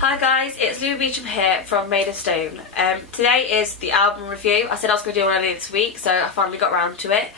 Hi guys, it's Lou Beecham here from Made of Stone. Today is the album review. I said I was going to do one earlier this week, so I finally got around to it.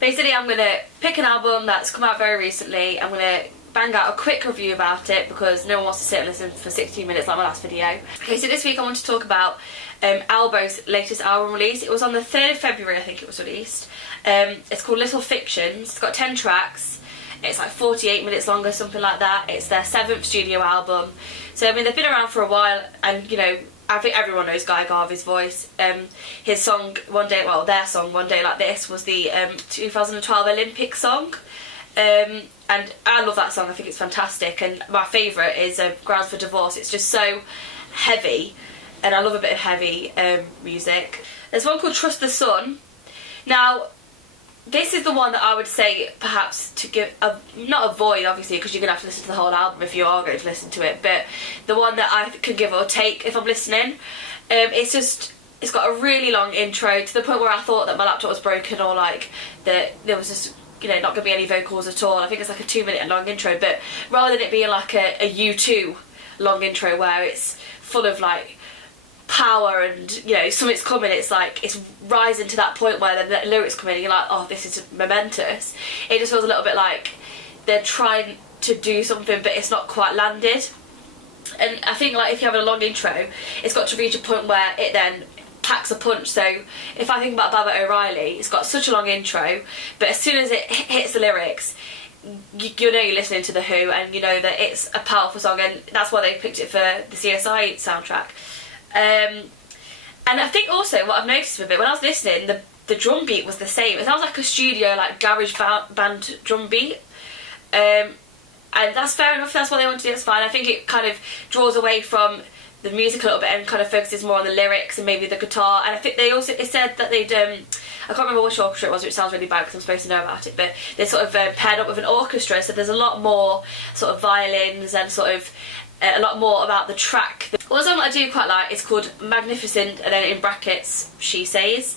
Basically, I'm going to pick an album that's come out very recently. I'm going to bang out a quick review about it because no one wants to sit and listen for 16 minutes like my last video. Okay, so this week I want to talk about Albo's latest album release. It was on the 3rd of February, I think it was released. It's called Little Fictions. It's got 10 tracks. It's like 48 minutes long or something like that. It's their 7th studio album. So, I mean, they've been around for a while, and, you know, I think everyone knows Guy Garvey's voice. His song, their song, One Day Like This, was the 2012 Olympic song. And I love that song. I think it's fantastic. And my favourite is Grounds for Divorce. It's just so heavy, and I love a bit of heavy music. There's one called Trust the Sun. Now, this is the one that I would say perhaps to give, not avoid obviously because you're going to have to listen to the whole album if you are going to listen to it, but the one that I could give or take if I'm listening. It's got a really long intro to the point where I thought that my laptop was broken or like that there was just, you know, not going to be any vocals at all. I think it's like a 2-minute long intro, but rather than it being like a U2 long intro where it's full of like power and, you know, something's coming, it's like it's rising to that point where the lyrics come in and you're like, oh, this is momentous. It just feels a little bit like they're trying to do something but it's not quite landed. And I think like if you have a long intro, it's got to reach a point where it then packs a punch. So if I think about Baba O'Riley, it's got such a long intro, but as soon as it hits the lyrics, you know you're listening to The Who and you know that it's a powerful song, and that's why they picked it for the CSI soundtrack. And I think also what I've noticed with it, when I was listening, the drum beat was the same. It sounds like a studio, like garage band drum beat. And that's fair enough, that's what they want to do, that's fine. I think it kind of draws away from the music a little bit and kind of focuses more on the lyrics and maybe the guitar. And I think it said that they'd, I can't remember which orchestra it was, which sounds really bad because I'm supposed to know about it, but they sort of paired up with an orchestra, so there's a lot more sort of violins and sort of a lot more about the track. One song that I do quite like is called Magnificent, and then in brackets, She Says.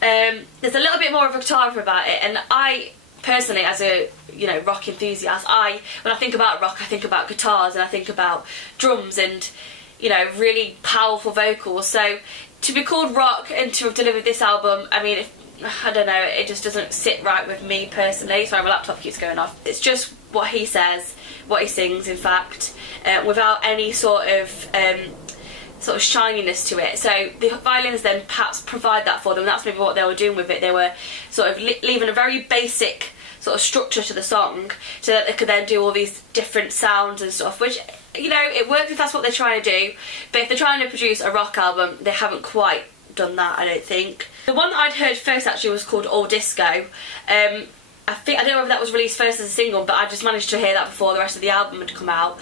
There's a little bit more of a guitar about it, and I personally, as a, you know, rock enthusiast, when I think about rock, I think about guitars and I think about drums and, you know, really powerful vocals. So to be called rock and to have delivered this album, I mean, I don't know, it just doesn't sit right with me personally. Sorry, my laptop keeps going off. It's just what he says, what he sings, in fact, without any sort of shininess to it. So the violins then perhaps provide that for them. That's maybe what they were doing with it. They were sort of leaving a very basic sort of structure to the song so that they could then do all these different sounds and stuff, which, you know, it works if that's what they're trying to do, but if they're trying to produce a rock album, they haven't quite done that, I don't think. The one that I'd heard first actually was called All Disco. I don't know if that was released first as a single, but I just managed to hear that before the rest of the album had come out.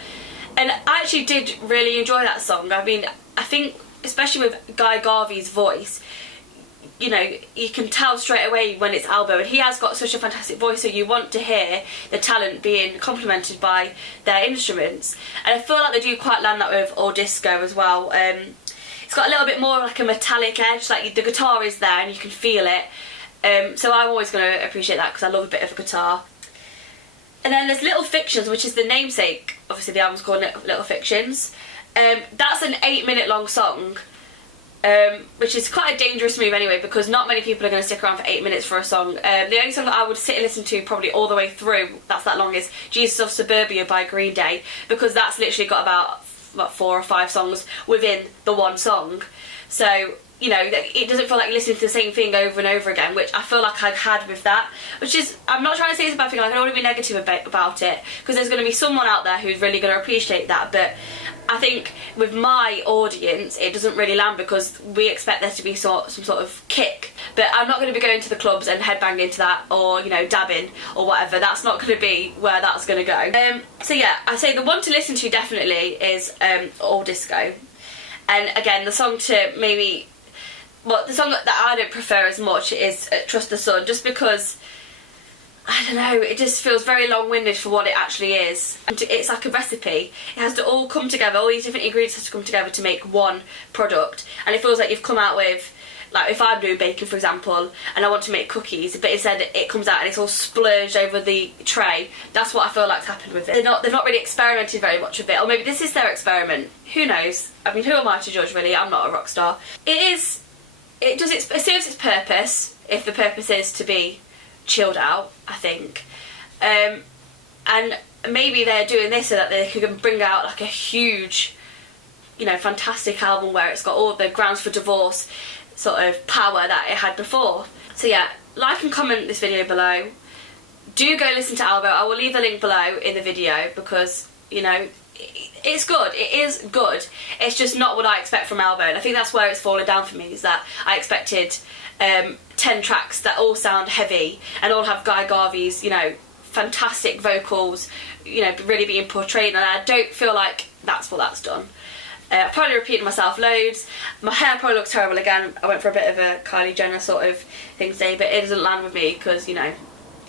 And I actually did really enjoy that song. I mean, I think, especially with Guy Garvey's voice, you know, you can tell straight away when it's Albo, and he has got such a fantastic voice, so you want to hear the talent being complemented by their instruments. And I feel like they do quite land that with All Disco as well. It's got a little bit more like a metallic edge, like the guitar is there and you can feel it. So I'm always going to appreciate that because I love a bit of a guitar. And then there's Little Fictions, which is the namesake. Obviously the album's called Little Fictions. That's an 8-minute long song, which is quite a dangerous move anyway because not many people are going to stick around for 8 minutes for a song. The only song that I would sit and listen to probably all the way through, that's that long, is Jesus of Suburbia by Green Day, because that's literally got about 4 or 5 songs within the one song. So, you know, it doesn't feel like you're listening to the same thing over and over again, which I feel like I had with that, which is, I'm not trying to say it's a bad thing, like, I don't want to be negative about it, because there's going to be someone out there who's really going to appreciate that, but I think with my audience it doesn't really land because we expect there to be some sort of kick, but I'm not going to be going to the clubs and headbanging to that, or, you know, dabbing or whatever. That's not going to be where that's going to go. So yeah, I say the one to listen to definitely is All Disco. And again, the song to maybe, well, the song that I don't prefer as much is Trust the Sun, just because, I don't know, it just feels very long-winded for what it actually is. And it's like a recipe. It has to all come together, all these different ingredients have to come together to make one product. And it feels like you've come out with like if I'm doing baking, for example, and I want to make cookies, but instead it comes out and it's all splurged over the tray. That's what I feel like's happened with it. They've not really experimented very much with it, or maybe this is their experiment. Who knows? I mean, who am I to judge, really? I'm not a rock star. It serves its purpose, if the purpose is to be chilled out, I think. And maybe they're doing this so that they can bring out like a huge, you know, fantastic album where it's got all the Grounds for Divorce sort of power that it had before. So yeah, like and comment this video below. Do go listen to Albo. I will leave the link below in the video because, you know, it's good. It is good. It's just not what I expect from Albo, and I think that's where it's fallen down for me, is that I expected 10 tracks that all sound heavy and all have Guy Garvey's, you know, fantastic vocals, you know, really being portrayed, and I don't feel like that's what that's done. I probably repeated myself loads. My hair probably looks terrible again. I went for a bit of a Kylie Jenner sort of thing today, but it doesn't land with me because, you know,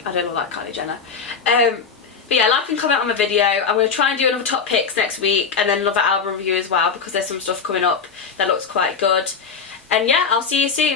I don't look like Kylie Jenner. But yeah, like and comment on the video. I'm going to try and do another top picks next week, and then another album review as well, because there's some stuff coming up that looks quite good. And yeah, I'll see you soon.